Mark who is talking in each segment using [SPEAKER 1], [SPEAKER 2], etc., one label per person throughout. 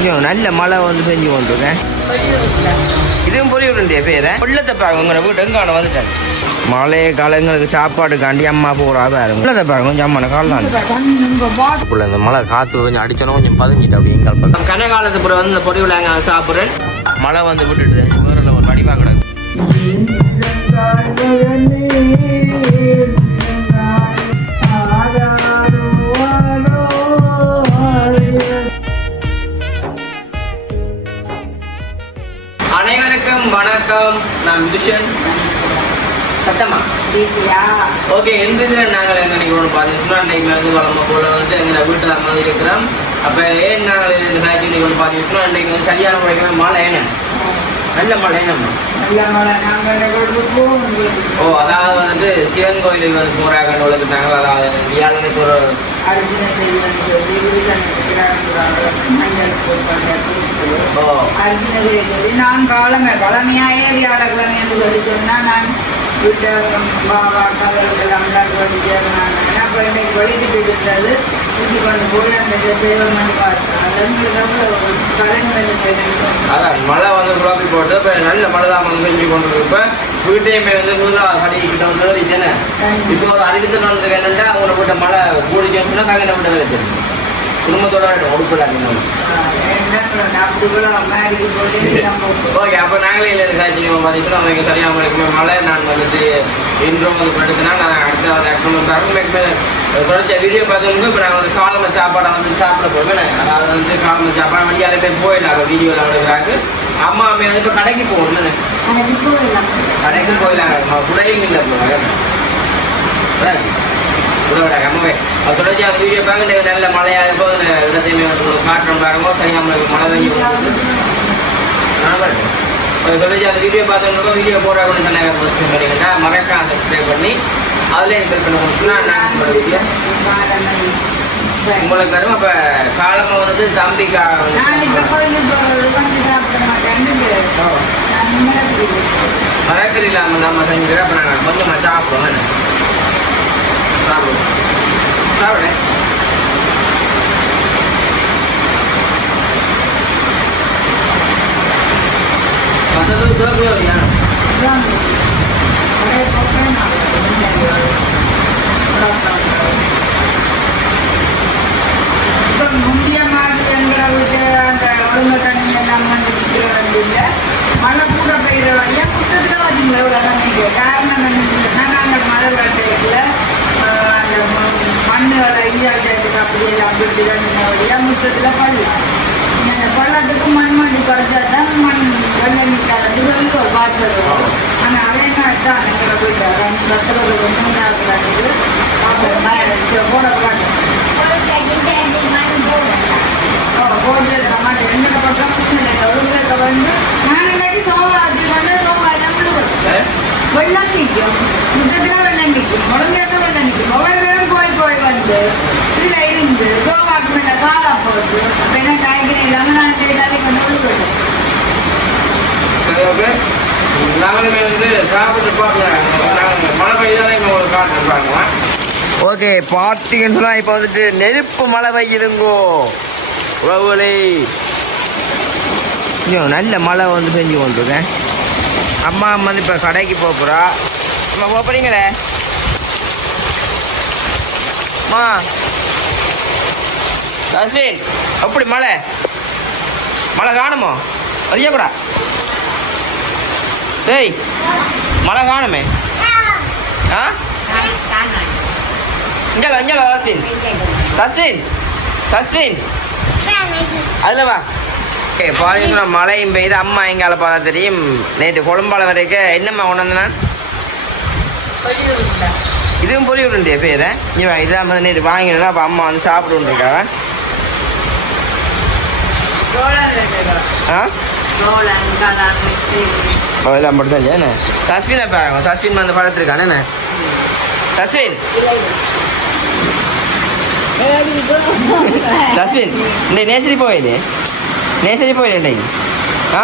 [SPEAKER 1] ஐயோ நல்ல மழை வந்து பெஞ்சு கொண்டிருக்கேன் இதுவும் பொறி உருண்டிய பேர. உள்ளத்தை பாருங்க உங்களை வீட்டு எங்கான வந்துட்டேன் மழை காலங்களுக்கு சாப்பாடு காண்டி அம்மா போகிறா பாருங்க. உள்ளத்தை பாருங்க கொஞ்சம் அம்மா காலம்
[SPEAKER 2] பாட்
[SPEAKER 1] உள்ள இந்த மழை காற்று கொஞ்சம் அடிச்சோன்னா கொஞ்சம் பதுங்கிட்டு அப்படி எங்கால் பக்கம். கன காலத்து பிறகு வந்து இந்த பொறி விழாங்க சாப்பிட்றேன். மழை வந்து விட்டுட்டு வேற ஒரு வடிவாக கிடக்கு. வணக்கம். நான் விஷன் சத்தமா
[SPEAKER 2] ஈஸியா
[SPEAKER 1] ஓகே எந்த இதில் நாங்கள் எங்கே நிற்கிறோம் பார்த்தீங்கன்னா அன்றைக்கு வந்து வளர்ம போல வந்து எங்களை வீட்டில் அம்மா இருக்கிறோம். அப்போ ஏன் நாங்கள் இந்த காய்ச்சி நிற்கிறோம் பார்த்தீங்கன்னா அன்றைக்கு வந்து சரியான முறைக்கு மழை என்ன? நல்ல மழை என்னம்மா
[SPEAKER 2] நல்ல மழை நாங்க கொடுப்போம்
[SPEAKER 1] ஓ அதாவது வந்துட்டு சிவன் கோயிலுக்கு வந்து போகிறாங்க உலகிட்டாங்க அதாவது வியாழனுக்கு ஒரு
[SPEAKER 2] அர்ஜுன செய்யன்னு சொல்லி விருதனுக்கு மஞ்சள் போட்டு அர்ஜுன செய்ய சொல்லி நான் காலமே பழமையாயே வியாழக்கிழமை என்று சொல்லி சொன்னா நான் விட்ட பாபா கதவுக்கெல்லாம் வந்து சேர்ந்தாங்க அப்போ இன்றைக்கு இருந்தது கொண்டு போய் அந்த
[SPEAKER 1] அதான் மழை வந்து குழப்பி போட்டு இப்போ நல்ல மழை தான் வந்து பெஞ்சு கொண்டு இருக்கு இப்போ வீட்டையுமே வந்து முதல்ல படிக்கிட்ட வந்து வச்சுன்னு இப்போ ஒரு அறிவித்த நாள் என்னென்னா அவங்கள விட்ட மழை கூடிச்சுன்னு காங்கிட்ட விட்டு வேலை தெரியும் குடும்பத்தோட உடுப்பிடாங்க
[SPEAKER 2] போட்டு
[SPEAKER 1] ஓகே அப்போ நாங்களே இல்லை காய்ச்சிங்க பார்த்தீங்கன்னா அவங்க சரியாக மழை நான் வந்துட்டு இன்றும் வந்து படுத்தினா நான் அடுத்த ஒரு அக்ரமம் தரமே தொடர்ச்சி வீடியோ பார்த்தவங்க இப்போ நாங்கள் வந்து காலம சாப்பாடை வந்து சாப்பிட போவேன் அதாவது வந்து காலம சாப்பாடு வழியாலே போய் போயிடலாம். வீடியோவில் அவனுக்கு அம்மா அம்மையை வந்து இப்போ கடைக்கு போகணும். கடைக்கு போயிடலாங்க குடையும் இல்லை இப்போ உடவிட அம்மாவே. அது தொடர்ச்சி அந்த வீடியோ பார்க்க நல்ல மழையாக இருக்கும் அந்த இடத்தையுமே வந்து உங்களுக்கு காட்டுறோம் பாருங்க. சரி நம்மளுக்கு மழை பெஞ்சு தொடர்ச்சி அந்த வீடியோ பார்த்தவங்களுக்கும் வீடியோ போடுற கூட சொன்னாங்க மறக்காம சப்ஸ்கிரைப் பண்ணி. அதில் என்கரேஜ் பண்ண வீடியோ உங்களுக்கு வரும். அப்போ காலமாக வந்து
[SPEAKER 2] முன்னாடி
[SPEAKER 1] மறக்கறி இல்லாமல் நம்ம செஞ்சுக்கிறேன் அப்போ நாங்கள் கொஞ்சமாக சாப்பிடுவோம்? சாப்பிடுவோம். சாப்பிடு. மற்றது
[SPEAKER 2] ஒரே பக்கம் இப்போ முந்திய மாதிரி எங்களை அந்த ஒழுங்கு தண்ணி எல்லாம் வந்து நிற்கிற வண்டியில் மழை கூட பெய்யுற வழியா புத்தகத்துல பார்த்தீங்களா இவ்வளோ தண்ணிக்கு காரணம் என்னன்னா நாங்கள் மழை கட்டையில் அந்த மண்ணுகளை இந்தியாவில் சேர்த்துக்கு அப்படி எல்லாம் விட்டு தண்ணி முத்தத்தில் பள்ளம் அந்த பள்ளத்துக்கு மண் மண்டி குறைச்சா தான் மண் வெள்ளை நிற்காது ஒரு பார்த்து வரும் ஆனால் அதே மாதிரி தான் எங்களை வீட்டு தண்ணி பத்துறது கொஞ்சம் உண்டாகக்கூடாது போடக்கூடாது ஓ, போட்டதுல மாட்டேன். என்னோட பக்கம் பிரச்சனை இல்லை. ஒழுங்கா வந்து நான் இல்லாட்டி சோமாஜி வந்து சோமா எல்லாம் விழுவது. வெள்ளம் நிற்கும் முத்தத்துல வெள்ளம் நிற்கும் முழங்காக்க வெள்ளம் நிற்கும் ஒவ்வொரு தடவை போய் போய் வந்து இதுல இருந்து சோமாக்கு மேல காலா போட்டு அப்ப என்ன காய்கறி இல்லாம நான் கைதாலே கொண்டு விழுவது
[SPEAKER 1] சரி ஓகே நாங்களுமே வந்து சாப்பிட்டு பார்க்கலாம் நாங்கள் மழை பெய்தாலே இப்போ உங்களுக்கு பார்க்கலாம் ஓகே பார்த்தீங்கன்னு சொன்னால் இப்போ வந்துட்டு நெருப்பு மழை பெய்யுதுங்கோ. உறவுகளே. ஐயோ நல்ல மழை வந்து செஞ்சு கொண்டிருக்கேன் அம்மா அம்மா வந்து இப்போ கடைக்கு போக போகிறா அம்மா போக போகிறீங்களே அம்மா. அஸ்வின் அப்படி மழை. மழை காணுமோ? வழியக்கூடா டேய் மழை காணுமே. ஆ? இங்கே இங்கே தஸ்வின் தஸ்வின் தஸ்வின் அதில் வா. ஓகே மழையும் பெய்து அம்மா எங்கால பார்த்தா தெரியும். நேற்று கொழும்பால வரைக்கும் என்னம்மா கொண்டு வந்தேன் இதுவும் பொறி விடுண்டிய பேர் வா இதான் வந்து நேற்று வாங்கினா அப்போ அம்மா வந்து சாப்பிடுன்ருக்காங்க ஆ? அதெல்லாம் மட்டும் தான் என்ன சஸ்வினை பாருங்க சஸ்வின் வந்து படத்திருக்கானே என்ன சஸ்வின் சஸ்வின் இந்த நேசரி போயிலே நேசரி போயிலே ஆ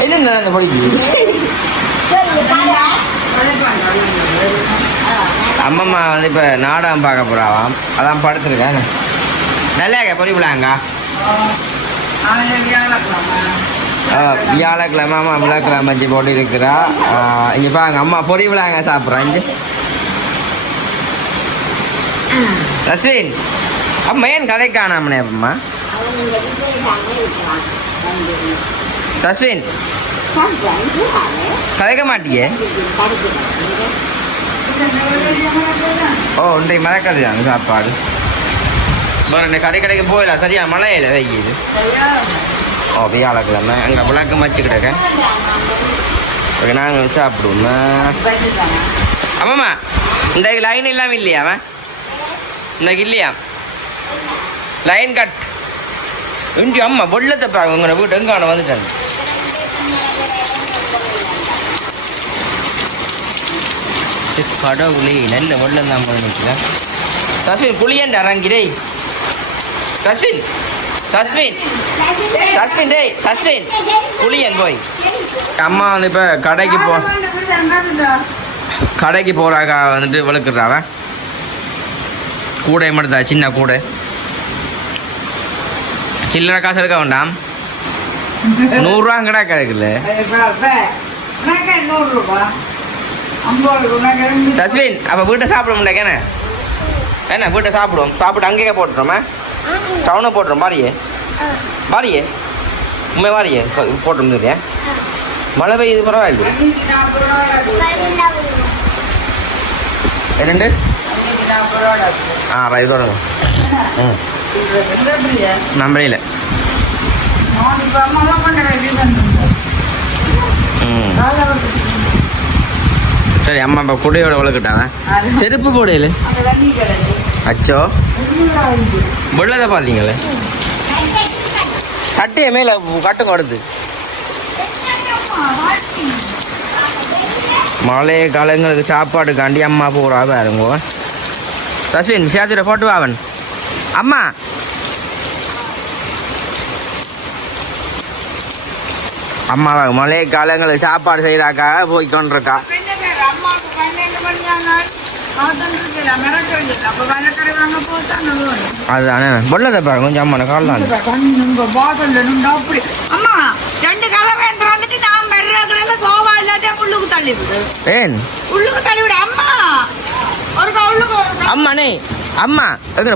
[SPEAKER 1] இது என்ன அந்த படிக்கு அம்மம்மா வந்து இப்போ நாடகம் பார்க்க போகிறாவாம் அதான் படுத்துருக்கேன் நல்லா பொறிவிழாங்க
[SPEAKER 2] அவன் வியாழக்கிழமை
[SPEAKER 1] வியாழக்கிழமை அம்மா விழாக்கிழமை வச்சு போட்டு இருக்கிறா. இங்கே பாருங்க அம்மா பொறி விழாங்க சாப்பிட்றேன் இங்கே. ரஸ்வின் அம்மா ஏன் கதை காணாமனே அம்மா? தஸ்வின் கதைக்க மாட்டியே? ஓ இன்றைக்கு மறக்கிறது சாப்பாடு. வேறு இந்த கடை கடைக்கு போயிடலாம் சரியா? மழையில வைக்கிது ஓ வியாழக்கிழமை அங்கே விளக்கம் வச்சு கிடக்க. ஓகே நாங்கள் சாப்பிடுவோம். ஆமாம்மா இந்த லைன் இல்லாமல் இல்லையா அவன் இன்றைக்கு இல்லையா? லைன் கட் இன்றைக்கு அம்மா வெள்ளத்தை பாருங்க உங்களை வீட்டு எங்கான வந்துட்டாங்க. கடவுளே நல்ல வெள்ளம் தான் போய் தஸ்வின் புளியன் இறங்கிறே தஸ்வின். தஸ்வின் சஸ்வின் டேய் சஸ்வின் புளியன் போய். அம்மா வந்து இப்போ கடைக்கு போ கடைக்கு போகிறாக்கா வந்துட்டு விளக்குறாவ கூடை மட்டும் சின்ன கூடை. சில்லறை காசு எடுக்க வேண்டாம். நூறுரூவா கடை கிடைக்கல சஸ்வின் அப்போ வீட்டை சாப்பிட முடியாது என்ன வீட்டை சாப்பிடுவோம். சாப்பிட்டு அங்கேயே போட்டுறோமா? டவுனை போட்டுறோம் பாரியே பாரியே உண்மை வாரியே போட்டு இல்லையா? மழை பெய்யுது பரவாயில்ல. ரெண்டு ஆ ரைட் தொடங்க. ம். நம்பரையில் சரி அம்மா இப்போ குடையோட விளக்கிட்டாங்க. செருப்பு போடையில அச்சோ. வெள்ளதை பார்த்தீங்களே? சட்டையை மேலே கட்டு கொடுது மழை காலங்களுக்கு சாப்பாடுக்காண்டி அம்மா போகிறா பாருங்க. சஸ்வின் சேத்திர போட்டு வாவன் அம்மா. அம்மா மழை காலங்களுக்கு சாப்பாடு செய்கிறாக்கா போய் கொண்டிருக்கா அதுதானே வெள்ளத்தை கொஞ்சம் அம்மா கால் தான்
[SPEAKER 2] உங்க பாட்டில் நின்று அப்படி அம்மா ரெண்டு கலவை வந்துட்டு நான் மெர்றதுல சோபா இல்லாத உள்ளுக்கு தள்ளி விடு
[SPEAKER 1] ஏன்
[SPEAKER 2] உள்ளுக்கு தள்ளி விடு அம்மா ஒரு உள்ளுக்கு
[SPEAKER 1] அம்மா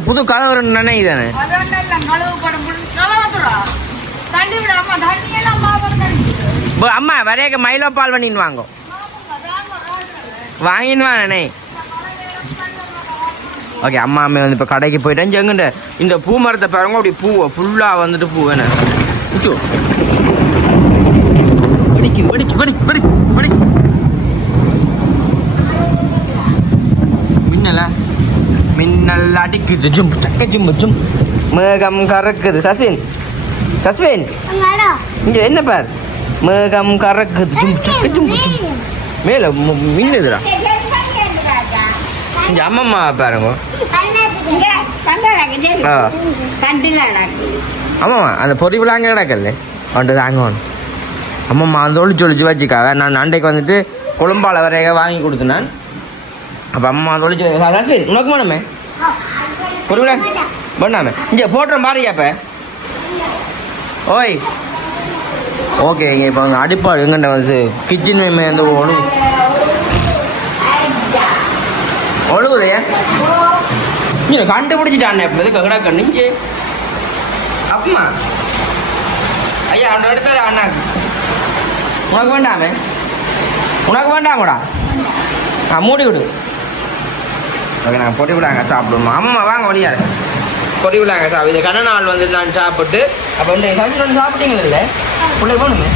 [SPEAKER 1] புது கதவு நினை தானே
[SPEAKER 2] அதான் நல்ல கழுவு படம் கலவத்துறா தள்ளி விடு அம்மா தண்ணி எல்லாம்
[SPEAKER 1] அம்மா வரையக்க மைலோ பால் பண்ணின்னு வாங்கோ வாங்கின்னு வாங்கண்ணே ஓகே அம்மா அம்மா வந்து இப்போ கடைக்கு போயிட்டேன் எங்கிட்ட இந்த பூ மரத்தை பாருங்க அப்படி பூவை ஃபுல்லாக வந்துட்டு பூ வேணும் உச்சோ வெடிக்கு வெடிக்கு வெடிக்கு வெடிக்கு வெடிக்கு மின்னல மின்னல் அடிக்குது ஜும் டக்க ஜும் ஜும் மேகம் கறக்குது சசின் சஸ்வின் இங்க என்ன பார் மேகம் கறக்குது ஜும் டக்க ஜும் ஜும் மேல மின்னுதுடா இங்க அம்மம்மா பாருங்க ஆமாம்மா அந்த பொறி விழாங்க கிடக்கல வந்துட்டு தாங்க அம்மம்மா அந்த ஒழிச்சு ஒழிச்சு வச்சுக்காக நான் அண்டைக்கு வந்துட்டு குழம்பால வரைய வாங்கி கொடுத்தேன் அப்போ அம்மா அந்த ஒழிச்சு சரி உனக்கு வேணுமே பொறி விழா பண்ணாமே இங்கே போட்டுறேன் பாருங்க அப்போ ஓய் ஓகே இங்கே இப்போ அங்கே அடிப்பாடு எங்கண்ட வந்து கிச்சன் இந்த ஒழு ஒழுகுதையா இங்கே கண்டுபிடிச்சிட்டானே இப்போ எதுக்கு கடை கண்ணிச்சு அப்பமா. ஐயா அவனை எடுத்தாரு அண்ணாக்கு. உனக்கு வேண்டாமே உனக்கு வேண்டாமடா ஆ மூடி விடு. ஓகே நான் பொடி விடாங்க சாப்பிடுவோம் ஆமாம்மா வாங்க முடியாது பொடி விழாங்க சாப்பிடு. இது கண்ண நாள் வந்து நான் சாப்பிட்டு அப்போ இந்த சஞ்சு சாப்பிட்டீங்களா? இல்லை பிள்ளை போகணுமே.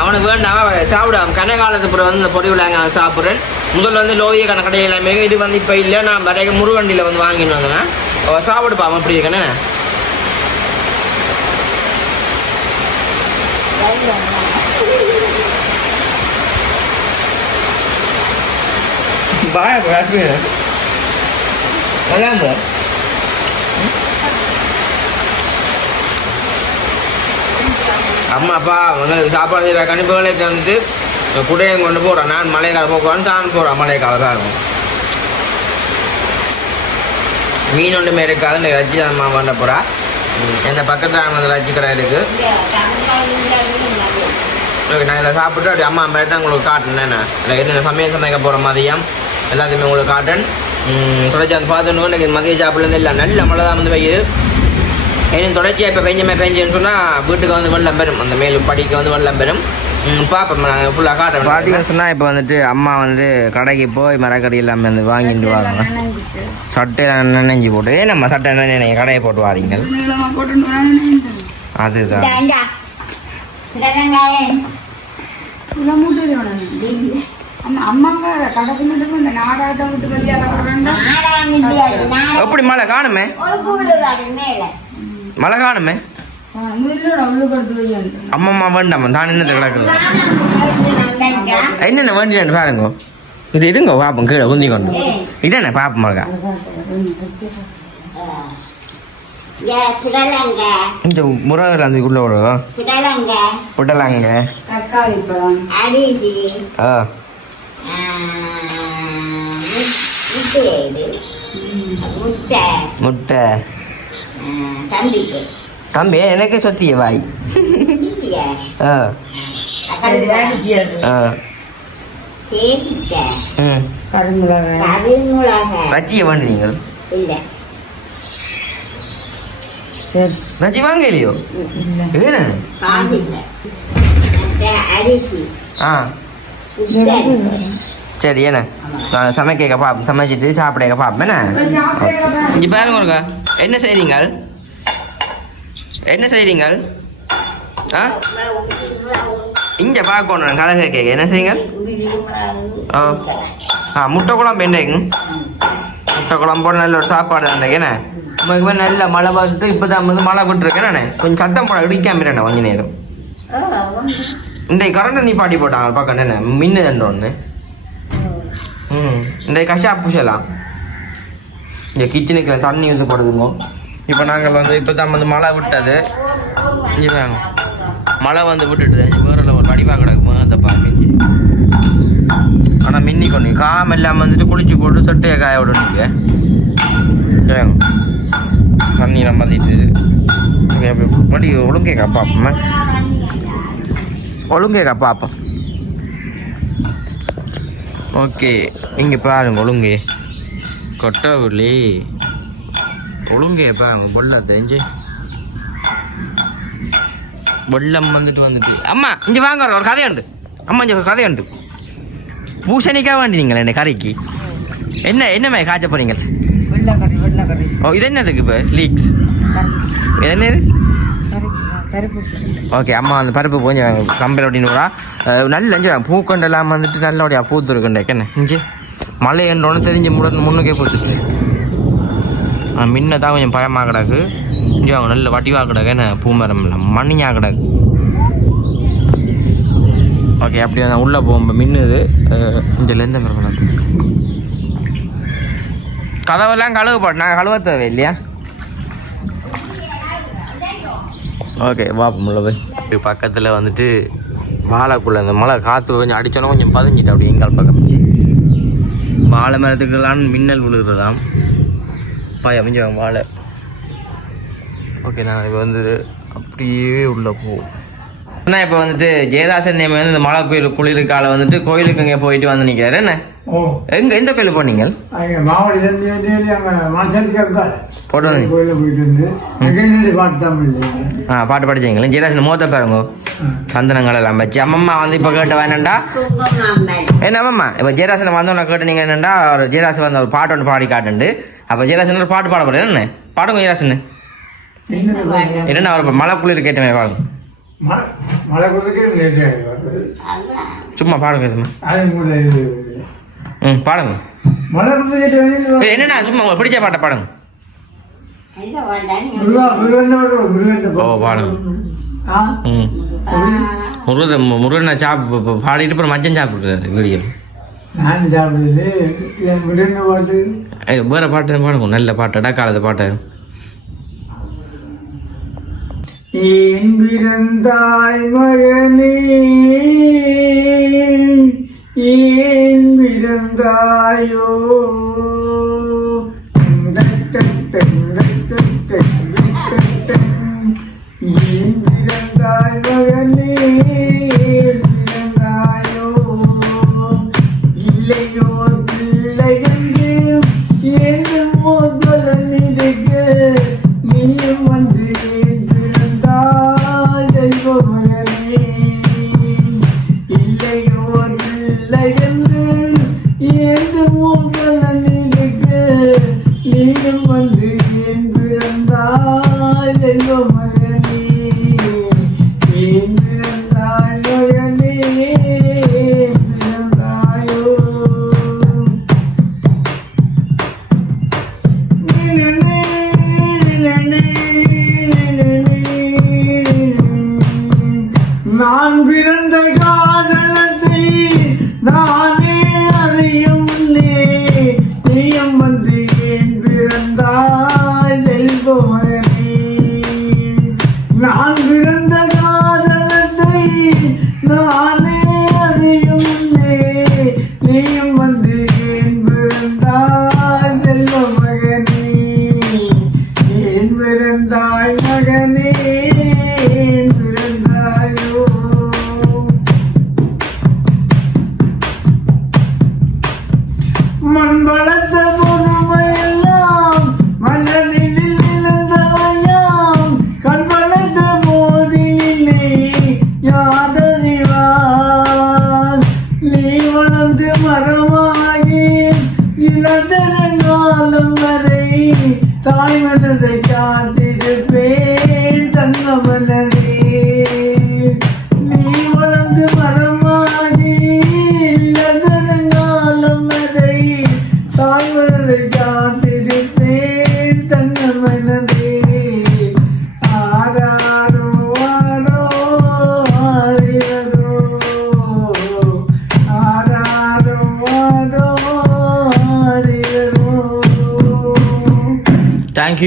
[SPEAKER 1] அவனுக்கு வேண்டாம் அவன் சாப்பிடுவான் கண்ண காலத்து பிறகு வந்து இந்த பொடி விடாங்க அவன் சாப்பிட்றேன். முதல்ல வந்து லோவிய கணக்கடை எல்லாமே இது வந்து இப்போ இல்லை. நான் வரைய முருகண்டியில் வந்து வாங்கின்னு வந்தேன். அவன் சாப்பிடுப்பா அவன் இப்படி இருக்கண்ணே பாய நல்லா இருந்தா அம்மா அப்பா வந்து சாப்பாடு செய்கிற கணிப்புகளை வந்துட்டு குடையும் கொண்டு போகிறேன் நான் மழைக்கால போக்குவான்னு தான் போகிறேன் மழைக்கால தான் இருக்கும் மீன் ஒன்றுமே இருக்காது இந்த ரஜ்ஜி அம்மா பண்ண போகிறா என்ன பக்கத்தில் வந்து ரஜ்ஜி கடை இருக்குது ஓகே நான் இதை சாப்பிட்டு அப்படியே அம்மா மேட்டு உங்களுக்கு காட்டுனேன் என்ன என்னென்ன சமையல் சமைக்க போகிற மதியம் எல்லாத்தையுமே உங்களுக்கு காட்டன் தொடர்ச்சி அந்த பார்த்துட்டு எனக்கு மதிய சாப்பிட்றது இல்லை நல்ல மழை தான் வந்து பெய்யுது ஏன்னா தொடர்ச்சியாக இப்போ பெஞ்சமே பெஞ்சுன்னு சொன்னால் வீட்டுக்கு வந்து வெள்ளம் பெறும் அந்த மேலும் படிக்க வந்து வெள்ளம் பெறும் பார்ப்போம் நாங்கள் ஃபுல்லாக காட்டுறோம் பார்த்தீங்கன்னு சொன்னால் இப்போ வந்துட்டு அம்மா வந்து கடைக்கு போய் மரக்கறி எல்லாமே வந்து வாங்கிட்டு வாங்க. சட்டையில் நினைஞ்சு போட்டு ஏன் நம்ம சட்டை நினைங்க கடையை போட்டு வாரீங்க. அதுதான். எப்படி மழை காணுமே? மழை காணுமே? அம்மம்மா வேண்டாம் தான் என்னது கிடக்குறது? என்னென்ன வேண்டியன்னு பாருங்க. இது இருங்க பாப்போம் கீழே குந்தி கொண்டு. இதென்ன பாப்போம் மழை இந்த முருகர் அந்த உள்ள விடுவோம் விடலாங்க
[SPEAKER 2] தக்காளி பழம்
[SPEAKER 1] ஆ முட்டை.
[SPEAKER 3] தம்பிக்கு.
[SPEAKER 1] தம்பி எனக்கு சொத்திய வாய். ஆ. ஆ
[SPEAKER 3] தேசிக்க
[SPEAKER 1] ம்.
[SPEAKER 2] கருமிளகாய்
[SPEAKER 3] கருமுளக
[SPEAKER 1] ரச்சியை வேண்டு நீங்கள்.
[SPEAKER 3] இல்லை.
[SPEAKER 2] சரி.
[SPEAKER 1] ரச்சி வாங்க இல்லையோ ஆ. சரி என்ன? நான் சமைக்க பாப்பேன் சமைச்சிட்டு சாப்பிட பாப்பேன். இங்க பாருங்க என்ன செய்றீங்க? என்ன செய்றீங்க ஆ? இங்கே பார்க்கணும் நான் கதை கேட்க. என்ன செய்யுங்க ஆ. ஆ முட்டை குழம்பு என்னைக்கு முட்டை குழம்போட நல்ல ஒரு சாப்பாடு தான் என்ன? உங்களுக்கு வந்து நல்ல மழை பார்த்துட்டு இப்போ தான் வந்து மழை விட்டுருக்கேன் நான் கொஞ்சம் சத்தம் போட இடிக்காம இருந்தேன் கொஞ்ச நேரம். இன்றைக்கு கரண்ட் நீ பாட்டி போட்டாங்க பக்கம் என்ன? மின்னு தண்டு ஒன்று ம் இந்த கஷா பூசலாம் இந்த கிச்சனுக்கு தண்ணி வந்து போடுதுங்க. இப்போ நாங்கள் வந்து இப்போ தான் வந்து மழை விட்டது. இங்கே வாங்க மழை வந்து விட்டுட்டு வேறு ஒரு வடிவாக கிடக்குமோ அந்த பாஞ்சு ஆனால் மின்னி கொண்டு காம் எல்லாம் வந்துட்டு குளிச்சு போட்டு சட்டையை காய விடணுங்க ஏங்க தண்ணி நம்பதிட்டு படி ஒழுங்கே காப்பாப்போம் ஒழுங்கே காப்பாப்போம் ஓகே இங்கே பாருங்க ஒழுங்கே. கொட்டவுள்ளி ஒழுங்கே பாருங்க பொல்ல தெரிஞ்சு. வெள்ளம் வந்துட்டு வந்துட்டு. அம்மா இங்கே வாங்க ஒரு கதை உண்டு அம்மா இங்கே ஒரு கதை உண்டு பூசணிக்காய் வேண்டினீங்களா என்ன கறிக்கு? என்ன என்னமே காய்ச்ச போறீங்க? ஓ இது என்னதுக்கு இப்போ லீக்ஸ் இது என்னது? ஓகே அம்மா அந்த பருப்பு கொஞ்சம் கம்பெனி அப்படின்னு வரா அஹ் நல்ல இஞ்சி பூக்கண்டெல்லாம் வந்துட்டு நல்லபடியாக பூத்து இருக்குண்டே என்ன இஞ்சி. மழை என்றோன்னு தெரிஞ்சு முன்னுக்கே போட்டுச்சு. முன்ன தான் கொஞ்சம் பயமாக கிடக்கு. இங்கே அவங்க நல்ல வட்டிவாக கிடக்கு என்ன பூமரம் இல்லை மண்ணியாக கிடக்கு. ஓகே அப்படியே நான் உள்ளே போகும்போது மின்னுது. கொஞ்சம் லெந்த மரம் கதவெல்லாம் கழுவு போட்டு நான் கழுவ தேவை இல்லையா? ஓகே வாப்போம் உள்ள போய். இது பக்கத்தில் வந்துட்டு வாழைக்குள்ள அந்த மழை காற்று கொஞ்சம் அடித்தோன்னா கொஞ்சம் பதிஞ்சிட்டு அப்படி எங்கால் பக்கம். வாழை மரத்துக்கெல்லாம் மின்னல் விழுகிறதாம். பாய் அமைஞ்சவன் வாழை. ஓகே நான் இப்போ வந்து அப்படியே உள்ளே போவோம். அண்ணா இப்போ வந்துட்டு ஜெயதாசன் நேம் வந்து இந்த மழை கோயில் குளிர்கால வந்துட்டு கோயிலுக்கு இங்கே போயிட்டு வந்து நிற்கிறாரு என்ன?
[SPEAKER 4] ஓ.
[SPEAKER 1] எங்க எந்த கோயில் போனீங்க? போட்டு படிச்சீங்களா? ஜெயதாசன் மோத்த பாருங்க. சந்தனங்கள் எல்லாம் வச்சு. அம்மம்மா வந்து இப்போ கேட்ட வேணாண்டா என்ன அம்மம்மா? இப்போ ஜெயராசன் வந்தவன கேட்டு நீங்கள் என்னண்டா? ஒரு ஜெயராசன் வந்து ஒரு பாட்டு ஒன்று பாடி காட்டுண்டு அப்போ ஜெயராசன் பாட்டு பாட போகிறேன் என்ன பாடுங்க ஜெயராசன் என்னென்ன அவர் மழை குளிர் கேட்டமே பாடுங்க
[SPEAKER 4] மழை கொடுத்துக்கு
[SPEAKER 1] சும்மா பாடுங்க ம் பாடுங்க. என்னண்ணா சும்மா உங்களுக்கு பிடிச்ச பாட்டை பாடுங்க.
[SPEAKER 4] முருகா முருகன் முருகன்
[SPEAKER 1] ஓ பாடுங்க. முருகன் முருகனை சாப்பிட்டு பாடிட்டு அப்புறம் மச்சம் சாப்பிட்டுறாரு வீடியோ
[SPEAKER 4] நான் சாப்பிடுது என் விடுன்னு பாட்டு.
[SPEAKER 1] வேறு பாட்டு பாடுங்க நல்ல பாட்டு டக்காலது பாட்டு.
[SPEAKER 4] ஏன் பிறந்தாய் மகனே? ஏன் பிறந்தாயோ? ஏன் பிறந்தாய் மகனே? நான்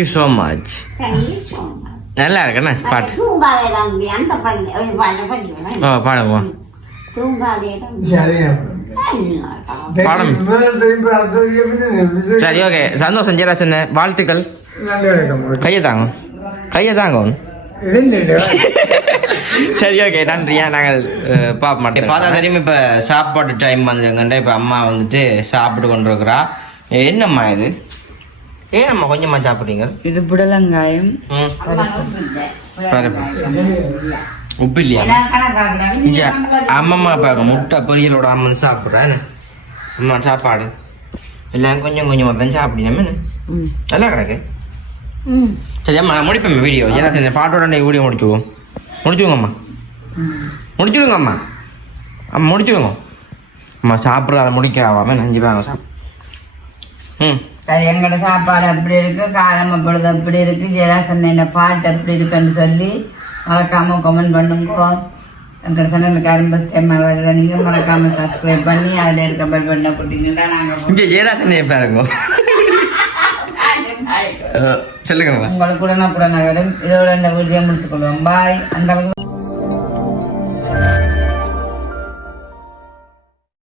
[SPEAKER 1] தேங்க்யூ ஸோ மச் நல்லா இருக்குண்ணே பாட்டு. ஓ பாடுங்க பாடம்.
[SPEAKER 4] சரி
[SPEAKER 1] ஓகே. சந்தோஷம் ஜெயராசன் வாழ்த்துக்கள். கையை தாங்க கையை தாங்க. சரி ஓகே. நன்றியா? நாங்கள் பார்க்க மாட்டோம். பார்த்தா தெரியும் இப்போ சாப்பாடு டைம் வந்துங்கண்ட இப்போ அம்மா வந்துட்டு சாப்பிட்டு கொண்டு இருக்கிறா என்னம்மா இது? ஏனம்மா கொஞ்சமா சாப்பிட்றீங்க?
[SPEAKER 2] இது புடலங்காயம்.
[SPEAKER 1] உப்பு இல்லையா இங்க அம்மம்மா பார்க்க முட்டை பொரியலோட அம்மன் சாப்பிட்றேன் அம்மா சாப்பாடு. எல்லாம் கொஞ்சம் கொஞ்சமாக தான் சாப்பிடணும் நல்லா கிடக்கு. சரி அம்மா நான் முடிப்பேன் வீடியோ. ஏன்னா இந்த பாட்டோட நீ வீடியோ முடிச்சுவோம் முடிச்சுவோங்கம்மா முடிச்சுடுங்கம்மா அம்மா முடிச்சுடுங்க அம்மா சாப்பிட்ற முடிக்காவாம நஞ்சு வாங்க சாப்பிடு ம்.
[SPEAKER 2] எங்களோட சாப்பாடு அப்படி இருக்கு காலம் அப்பொழுது அப்படி இருக்கு ஜெயராசன் பாட்டு அப்படி இருக்குன்னு சொல்லி மறக்காம கமெண்ட் பண்ணுங்க. எங்களோட சேனலுக்கு ஃபஸ்ட் டைம் வருது நீங்க மறக்காம சப்ஸ்கிரைப் பண்ணி அதில் இருக்க பெல் பண்ண கொடுத்தீங்கன்னா நாங்கள்
[SPEAKER 1] இங்கே ஜெயராசன் பாருங்க சொல்லுங்கம்மா
[SPEAKER 2] உங்களுக்கு உடனுக்குடன் வரும் இதோட இந்த வீடியோ முடித்துக்கொள்வோம் பாய் அந்த அளவுக்கு